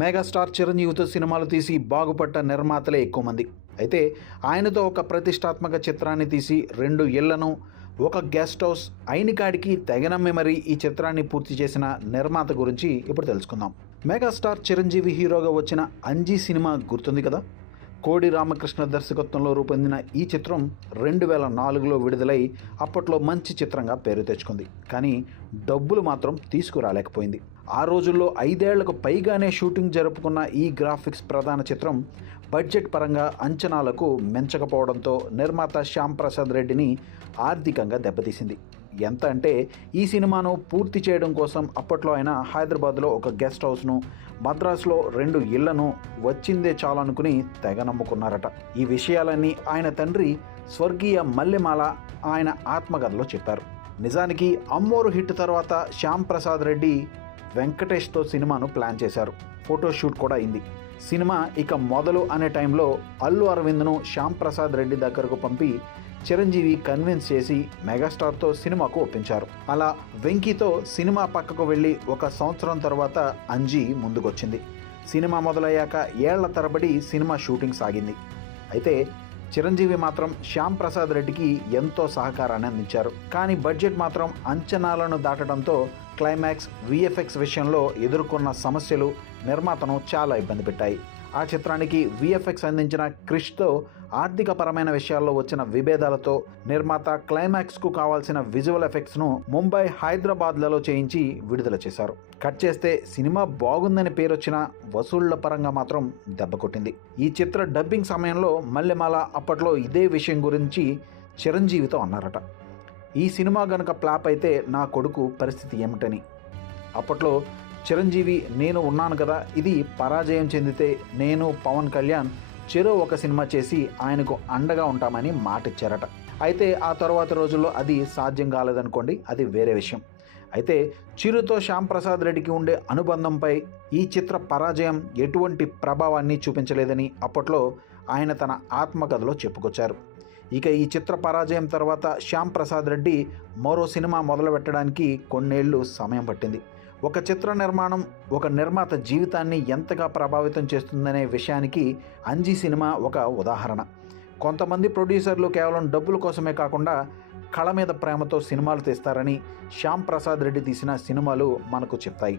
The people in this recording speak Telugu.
మెగాస్టార్ చిరంజీవితో సినిమాలు తీసి బాగుపడ్డ నిర్మాతలే ఎక్కువ మంది. అయితే ఆయనతో ఒక ప్రతిష్టాత్మక చిత్రాన్ని తీసి 2 ఇళ్లను, ఒక గెస్ట్ హౌస్ అయినకాడికి తెగనమ్మి మరీ ఈ చిత్రాన్ని పూర్తి చేసిన నిర్మాత గురించి ఇప్పుడు తెలుసుకుందాం. మెగాస్టార్ చిరంజీవి హీరోగా వచ్చిన అంజీ సినిమా గుర్తుంది కదా. కోడి రామకృష్ణ దర్శకత్వంలో రూపొందిన ఈ చిత్రం 2004లో విడుదలై అప్పట్లో మంచి చిత్రంగా పేరు తెచ్చుకుంది. కానీ డబ్బులు మాత్రం తీసుకురాలేకపోయింది. ఆ రోజుల్లో 5 ఏళ్లకు పైగానే షూటింగ్ జరుపుకున్న ఈ గ్రాఫిక్స్ ప్రధాన చిత్రం బడ్జెట్ పరంగా అంచనాలకు మించకపోవడంతో నిర్మాత శ్యామ్ ప్రసాద్ రెడ్డిని ఆర్థికంగా దెబ్బతీసింది. ఎంత అంటే ఈ సినిమాను పూర్తి చేయడం కోసం అప్పట్లో ఆయన హైదరాబాద్లో ఒక గెస్ట్ హౌస్ను, మద్రాసులో 2 ఇళ్లను వచ్చిందే చాలనుకుని తెగ నమ్ముకున్నారట. ఈ విషయాలన్నీ ఆయన తండ్రి స్వర్గీయ మల్లెమాల ఆయన ఆత్మకథలో చెప్పారు. నిజానికి అమ్మోరు హిట్ తర్వాత శ్యామ్ ప్రసాద్ రెడ్డి వెంకటేష్తో సినిమాను ప్లాన్ చేశారు. ఫోటోషూట్ కూడా అయింది. సినిమా ఇక మొదలు అనే టైంలో అల్లు అరవింద్ను శ్యామ్ ప్రసాద్ రెడ్డి దగ్గరకు పంపి చిరంజీవి కన్విన్స్ చేసి మెగాస్టార్తో సినిమాకు ఒప్పించారు. అలా వెంకీతో సినిమా పక్కకు వెళ్ళి 1 సంవత్సరం తర్వాత అంజీ ముందుకొచ్చింది. సినిమా మొదలయ్యాక ఏళ్ల తరబడి సినిమా షూటింగ్ సాగింది. అయితే చిరంజీవి మాత్రం శ్యామ్ ప్రసాద్ రెడ్డికి ఎంతో సహకారాన్ని అందించారు. కానీ బడ్జెట్ మాత్రం అంచనాలను దాటడంతో క్లైమాక్స్, విఎఫ్ఎక్స్ విషయంలో ఎదుర్కొన్న సమస్యలు నిర్మాతను చాలా ఇబ్బంది పెట్టాయి. ఆ చిత్రానికి విఎఫ్ఎక్స్ అందించిన క్రిష్తో ఆర్థిక పరమైన విషయాల్లో వచ్చిన విభేదాలతో నిర్మాత క్లైమాక్స్కు కావాల్సిన విజువల్ ఎఫెక్ట్స్ను ముంబై, హైదరాబాద్లలో చేయించి విడుదల చేశారు. కట్ చేస్తే సినిమా బాగుందని పేరొచ్చిన వసూళ్ల పరంగా మాత్రం దెబ్బ కొట్టింది. ఈ చిత్ర డబ్బింగ్ సమయంలో మల్లెమాల అప్పట్లో ఇదే విషయం గురించి చిరంజీవితో అన్నారట. ఈ సినిమా గనుక ఫ్లాప్ అయితే నా కొడుకు పరిస్థితి ఏమిటని. అప్పట్లో చిరంజీవి, నేను ఉన్నాను కదా, ఇది పరాజయం చెందితే నేను, పవన్ కళ్యాణ్ చెరో ఒక సినిమా చేసి ఆయనకు అండగా ఉంటామని మాటిచ్చారట. అయితే ఆ తర్వాత రోజుల్లో అది సాధ్యం కాలేదనుకోండి, అది వేరే విషయం. అయితే చిరుతో శ్యామ్ ప్రసాద్ రెడ్డికి ఉండే అనుబంధంపై ఈ చిత్ర పరాజయం ఎటువంటి ప్రభావాన్ని చూపించలేదని అప్పట్లో ఆయన తన ఆత్మకథలో చెప్పుకొచ్చారు. ఇక ఈ చిత్ర పరాజయం తర్వాత శ్యామ్ ప్రసాద్ రెడ్డి మరో సినిమా మొదలు పెట్టడానికి కొన్నేళ్లు సమయం పట్టింది. ఒక చిత్ర నిర్మాణం ఒక నిర్మాత జీవితాన్ని ఎంతగా ప్రభావితం చేస్తుందనే విషయానికి అంజీ సినిమా ఒక ఉదాహరణ. కొంతమంది ప్రొడ్యూసర్లు కేవలం డబ్బుల కోసమే కాకుండా కళ మీద ప్రేమతో సినిమాలు తీస్తారని శ్యామ్ ప్రసాద్ రెడ్డి తీసిన సినిమాలు మనకు చెప్తాయి.